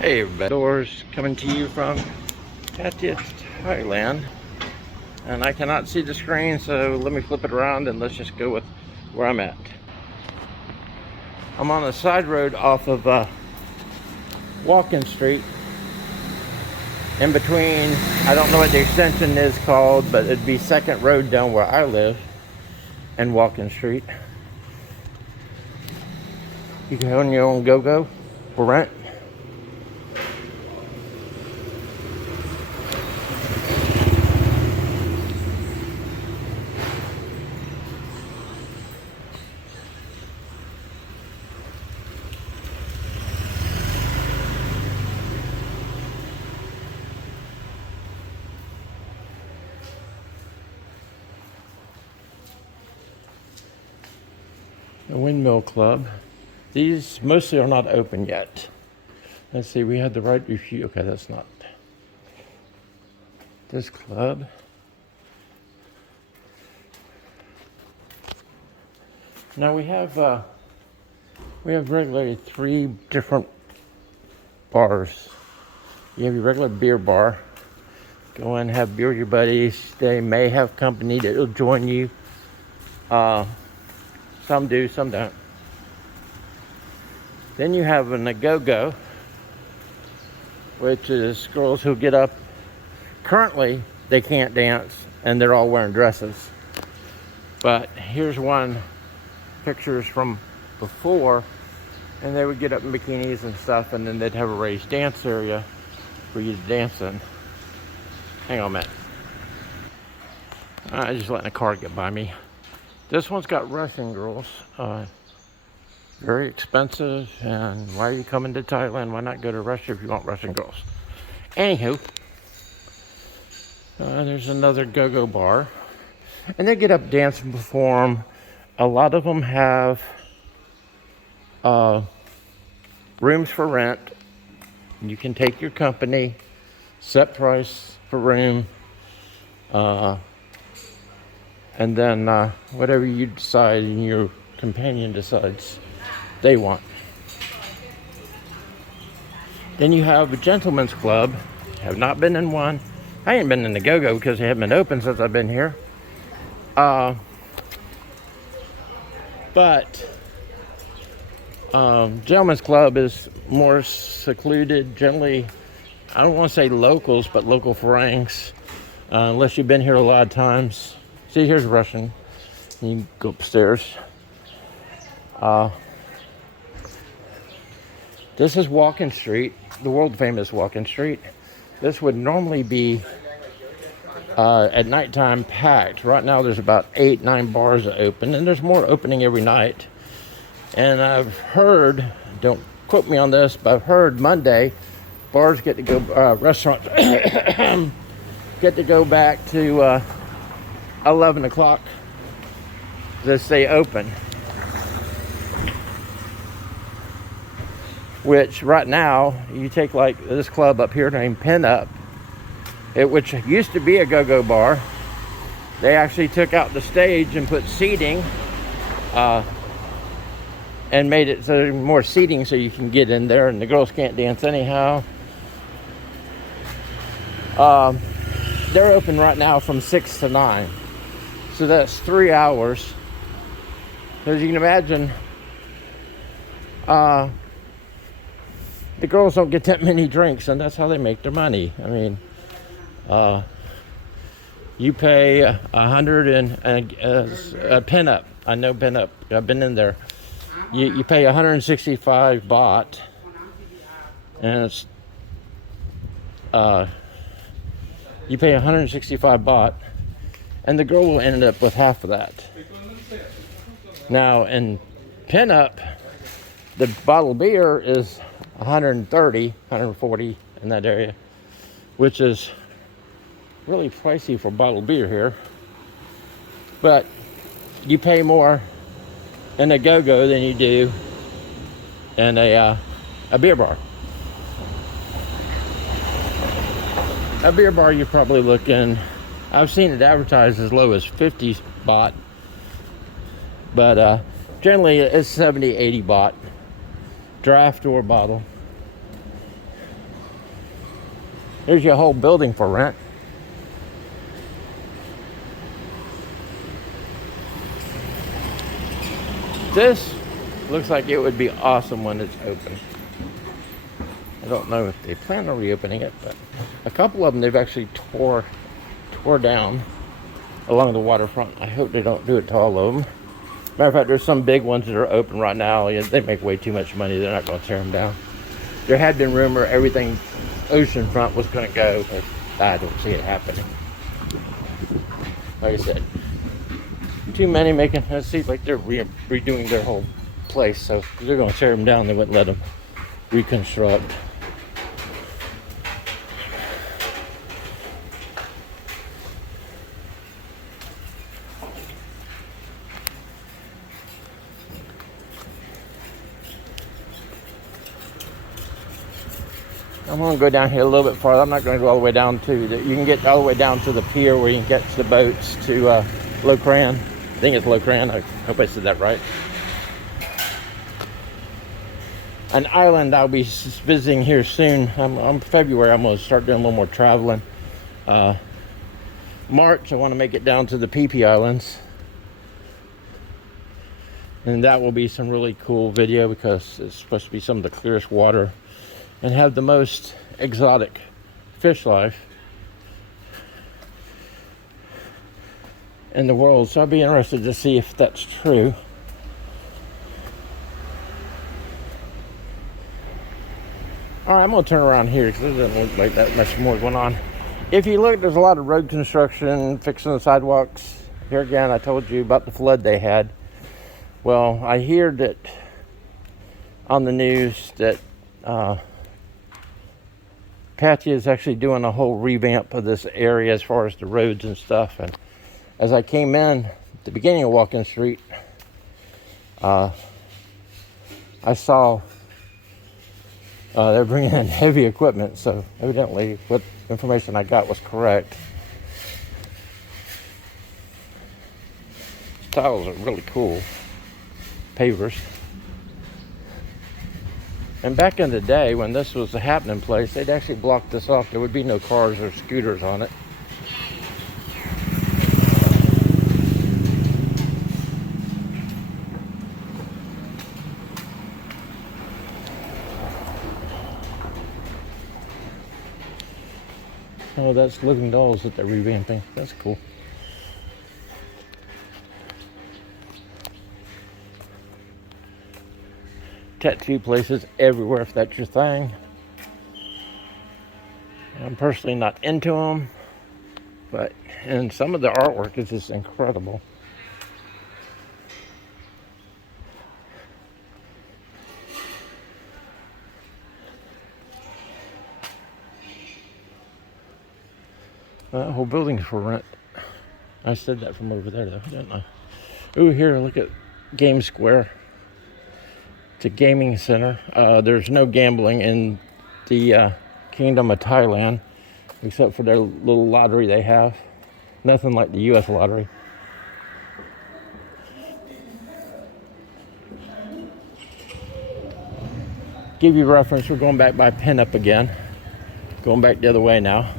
Hey everybody, doors coming to you from Pattaya, Thailand, and I cannot see the screen, so let me flip it around and let's just go with where I'm at. I'm on a side road off of Walking Street, in between, I don't know what the extension is called, but it'd be second road down where I live, and Walking Street. You can own your own go-go for rent. The Windmill Club. These mostly are not open yet. Let's see, we had the right review. Okay, that's not this club. Now we have regularly 3 different bars. You have your regular beer bar. Go in, have beer with your buddies. They may have company that will join you. Some do, some don't. Then you have a go-go, which is girls who get up. Currently, they can't dance, and they're all wearing dresses. But here's one pictures from before, and they would get up in bikinis and stuff, and then they'd have a raised dance area for you to dance in. Hang on a minute. I just letting a car get by me. This one's got Russian girls. Very expensive, and why are you coming to Thailand? Why not go to Russia if you want Russian girls? Anywho, there's another go-go bar. And they get up, dance, and perform. A lot of them have rooms for rent. You can take your company, set price for room, and then whatever you decide and your companion decides they want. Then you have a gentleman's club. Have not been in one. I ain't been in the go-go because they haven't been open since I've been here. But gentleman's club is more secluded. Generally, I don't want to say locals, but local Farangs. Unless you've been here a lot of times. See, here's Russian. You can go upstairs. This is Walking Street, the world famous Walking Street. This would normally be at nighttime packed. Right now there's about 8-9 bars open, and there's more opening every night. And I've heard, don't quote me on this, but I've heard Monday bars get to go, restaurants get to go back to 11 o'clock to stay open. Which right now, you take like this club up here named Pin Up, which used to be a go-go bar. They actually took out the stage and put seating and made it so there's more seating so you can get in there, and the girls can't dance anyhow. They're open right now from 6 to 9. So that's 3 hours. As you can imagine, the girls don't get that many drinks, and that's how they make their money. I mean, you pay 100 and a Pin Up. I know Pin Up. I've been in there. You pay 165 baht, and it's you pay 165 baht, and the girl will end up with half of that. Now, in Pin Up, the bottle of beer is 130, 140 in that area, which is really pricey for bottled beer here. But you pay more in a go-go than you do in a beer bar. A beer bar, you're probably looking, I've seen it advertised as low as 50 baht, but generally it's 70, 80 baht, draft or bottle. Here's your whole building for rent. This looks like it would be awesome when it's open. I don't know if they plan on reopening it, but a couple of them they've actually tore down along the waterfront. I hope they don't do it to all of them. Matter of fact, there's some big ones that are open right now. They make way too much money. They're not going to tear them down. There had been rumor everything oceanfront was going to go, but I don't see it happening. Like I said, too many making it seem like they're redoing their whole place. So if they're going to tear them down, they wouldn't let them reconstruct. I'm going to go down here a little bit farther. I'm not going to go all the way down to you can get all the way down to the pier where you can get to the boats to Locran. I think it's Locran. I hope I said that right. An island I'll be visiting here soon. I'm February. I'm going to start doing a little more traveling. March, I want to make it down to the PP Islands. And that will be some really cool video because it's supposed to be some of the clearest water and have the most exotic fish life in the world. So I'd be interested to see if that's true. All right, I'm gonna turn around here because there doesn't look like that much more going on. If you look, there's a lot of road construction, fixing the sidewalks. Here again, I told you about the flood they had. Well, I hear that on the news that Pattaya is actually doing a whole revamp of this area as far as the roads and stuff. And as I came in at the beginning of Walking Street, I saw they're bringing in heavy equipment. So evidently what information I got was correct. These tiles are really cool. Pavers. And back in the day when this was a happening place, they'd actually block this off. There would be no cars or scooters on it. Oh, that's Living Dolls that they're revamping. That's cool. Tattoo places everywhere if that's your thing. I'm personally not into them, and some of the artwork is just incredible. That whole building's for rent. I said that from over there though, didn't I? Ooh, here, look at Game Square. It's a gaming center. There's no gambling in the Kingdom of Thailand, except for their little lottery they have. Nothing like the U.S. lottery. Give you reference, we're going back by Pinup again. Going back the other way now.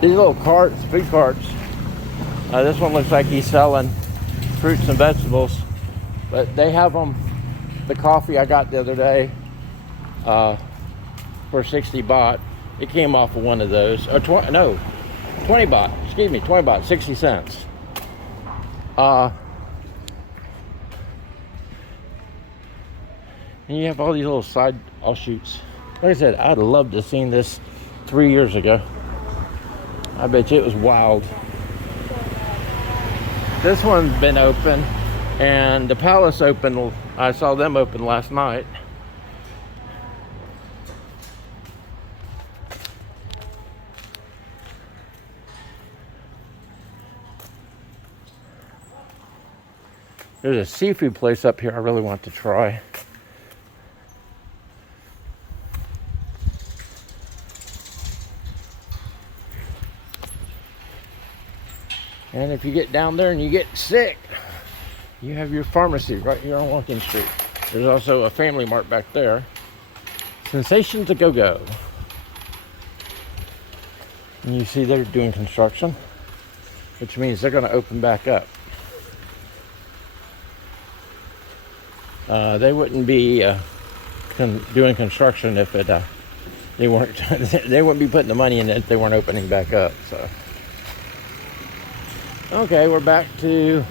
These little carts, food carts. This one looks like he's selling fruits and vegetables. But they have them, the coffee I got the other day for 60 baht. It came off of one of those. Or 20 baht. Excuse me, 20 baht, 60 cents. And you have all these little side offshoots. Like I said, I'd love to have seen this 3 years ago. I bet you it was wild. This one's been open. And the Palace opened, I saw them open last night. There's a seafood place up here I really want to try. And if you get down there and you get sick, you have your pharmacy right here on Walking Street. There's also a Family Mart back there. Sensations a go-go. And you see they're doing construction, which means they're going to open back up. They wouldn't be doing construction if they weren't. They wouldn't be putting the money in it if they weren't opening back up. So, okay, we're back to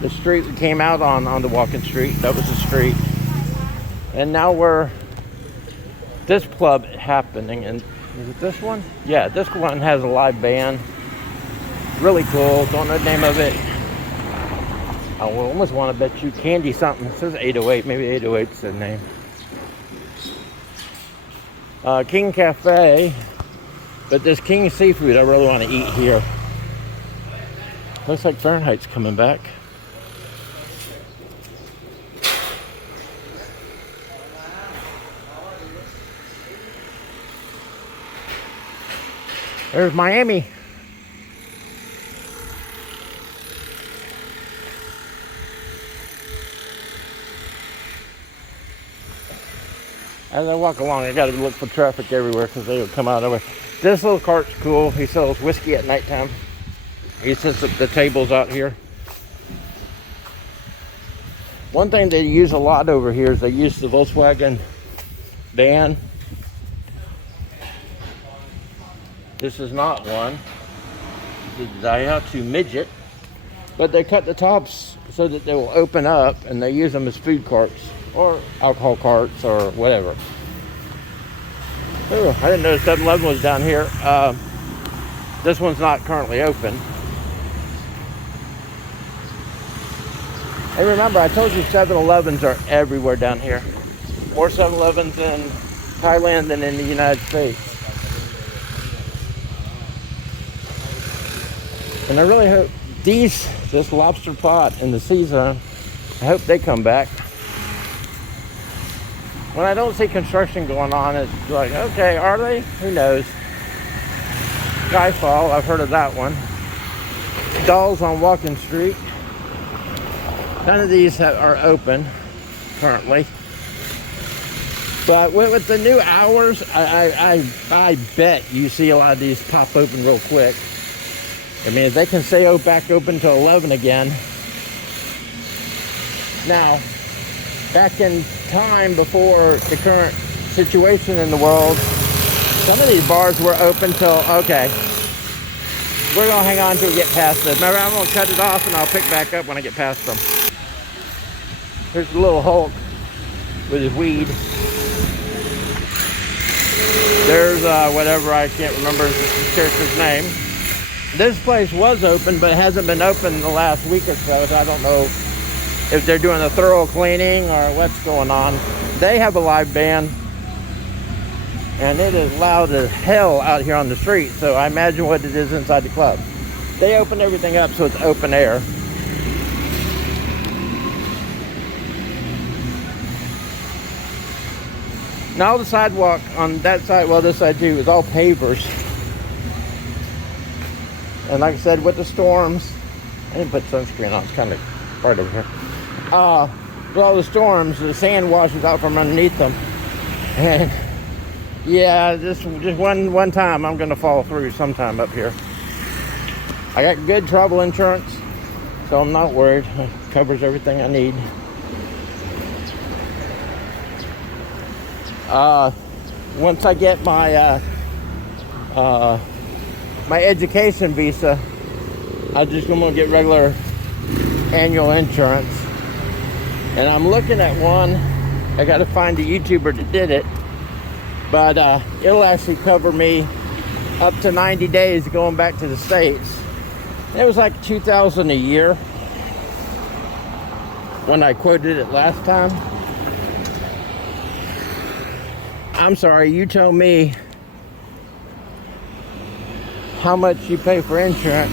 the street we came out on the walking street. That was the street, and now we're this club happening. And is it this one? Yeah, this one has a live band. Really cool. Don't know the name of it. I almost want to bet you Candy something. It says 808. Maybe 808's the name. King Cafe. But this King Seafood I really want to eat here. Looks like Fahrenheit's coming back. There's Miami. As I walk along, I gotta look for traffic everywhere because they will come out of it. This little cart's cool. He sells whiskey at nighttime. He sets up the tables out here. One thing they use a lot over here is they use the Volkswagen van. This is not one. It's a Daihatsu Midget. But they cut the tops so that they will open up, and they use them as food carts or alcohol carts or whatever. Oh, I didn't know 7-Eleven was down here. This one's not currently open. And remember, I told you 7-Elevens are everywhere down here. More 7-Elevens in Thailand than in the United States. And I really hope this lobster pot in the sea zone, I hope they come back. When I don't see construction going on, it's like, okay, are they? Who knows? Skyfall, I've heard of that one. Dolls on Walking Street. None of these are open currently. But with the new hours, I bet you see a lot of these pop open real quick. I mean, if they can stay back open till 11 again. Now, back in time before the current situation in the world, some of these bars were open till, okay, we're going to hang on till we get past this. Remember, I'm going to cut it off and I'll pick back up when I get past them. Here's the little Hulk with his weed. There's whatever, I can't remember the character's name. This place was open, but it hasn't been open the last week or so, so I don't know if they're doing a thorough cleaning or what's going on. They have a live band, and it is loud as hell out here on the street, so I imagine what it is inside the club. They opened everything up so it's open air. Now the sidewalk on that side, well, this side too, is all pavers. And like I said, with the storms, I didn't put sunscreen on, it's kind of hard over here. With all the storms, the sand washes out from underneath them. And yeah, just one time I'm gonna fall through sometime up here. I got good travel insurance, so I'm not worried. It covers everything I need. Once I get my my education visa, I'm just gonna get regular annual insurance. And I'm looking at one. I gotta find a YouTuber that did it, but it'll actually cover me up to 90 days going back to the States. It was like $2,000 a year when I quoted it last time. I'm sorry, you tell me how much you pay for insurance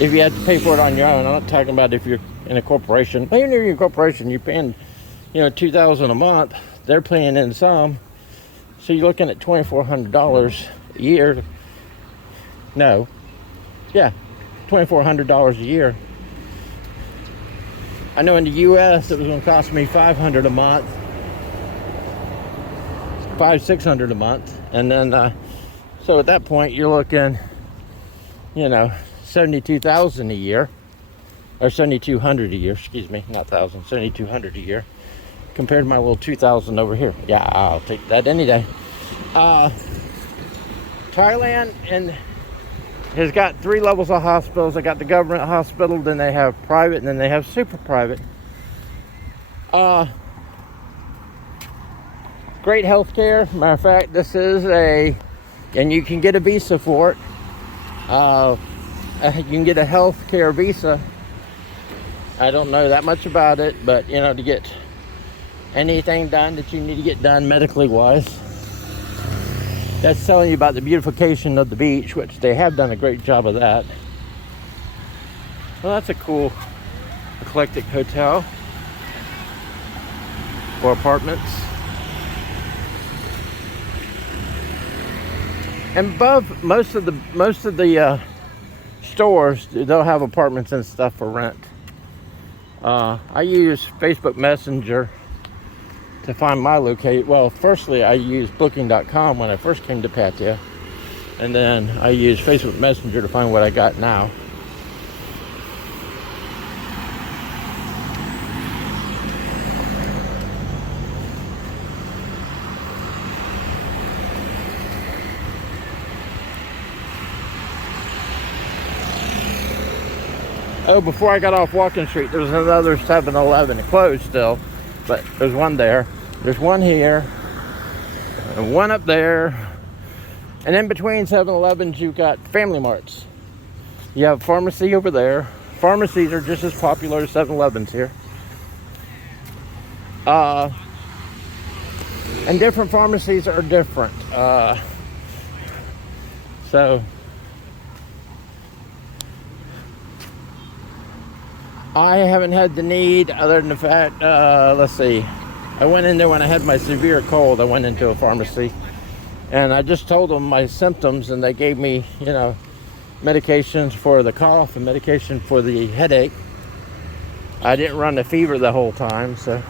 if you have to pay for it on your own. I'm not talking about if you're in a corporation. Even if you're in a corporation, you're paying, $2,000 a month. They're paying in some, so you're looking at $2,400 a year. No, yeah, $2,400 a year. I know in the U.S. it was going to cost me $500 a month. $500-600 a month. And then, so at that point, you're looking, you know, $72,000 a year, or $7,200 a year, excuse me, not thousand, $7,200 a year, compared to my little $2,000 over here. Yeah, I'll take that any day. Thailand has got 3 levels of hospitals. They got the government hospital, then they have private, and then they have super private. Great health care. Matter of fact, this is and you can get a visa for it. You can get a health care visa. I don't know that much about it, but you know, to get anything done that you need to get done medically wise. That's telling you about the beautification of the beach, which they have done a great job of that. Well, that's a cool, eclectic hotel or apartments. And above most of the stores, they'll have apartments and stuff for rent. I use Facebook Messenger to find my location. Well, firstly, I used Booking.com when I first came to Pattaya, and then I used Facebook Messenger to find what I got now. Oh, before I got off Walking Street, there was another 7-Eleven. It closed still, but there's one there. There's one here, and one up there. And in between 7-Elevens, you've got Family Marts. You have pharmacy over there. Pharmacies are just as popular as 7-Elevens here. And different pharmacies are different. So I haven't had the need, other than the fact, let's see, I went in there when I had my severe cold. I went into a pharmacy, and I just told them my symptoms, and they gave me, you know, medications for the cough and medication for the headache. I didn't run a fever the whole time, so.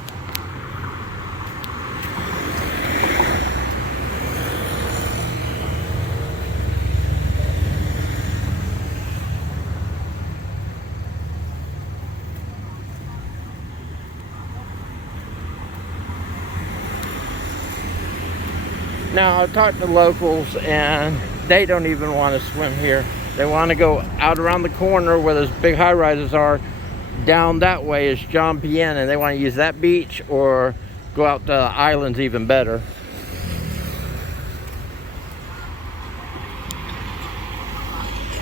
Now, I talked to locals, and they don't even want to swim here. They want to go out around the corner where those big high-rises are. Down that way is John Pien, and they want to use that beach or go out to the islands even better.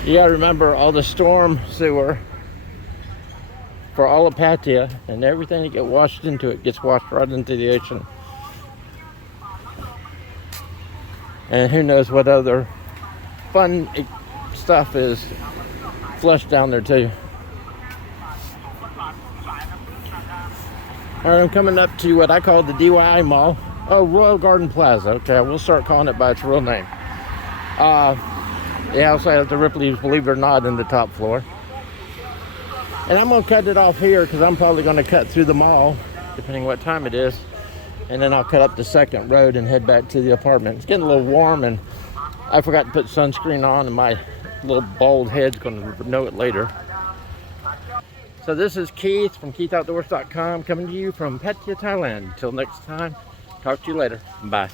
You gotta remember, all the storm sewer for all of Pattaya and everything that gets washed into it gets washed right into the ocean. And who knows what other fun stuff is flushed down there too. All right, I'm coming up to what I call the Dui Mall. Oh, Royal Garden Plaza. Okay, we'll start calling it by its real name. They also have the Ripley's Believe It or Not in the top floor. And I'm gonna cut it off here because I'm probably gonna cut through the mall, depending what time it is. And then I'll cut up the second road and head back to the apartment. It's getting a little warm, and I forgot to put sunscreen on, and my little bald head's gonna know it later. So this is Keith from KeithOutdoors.com coming to you from Pattaya, Thailand. Until next time, talk to you later. Bye.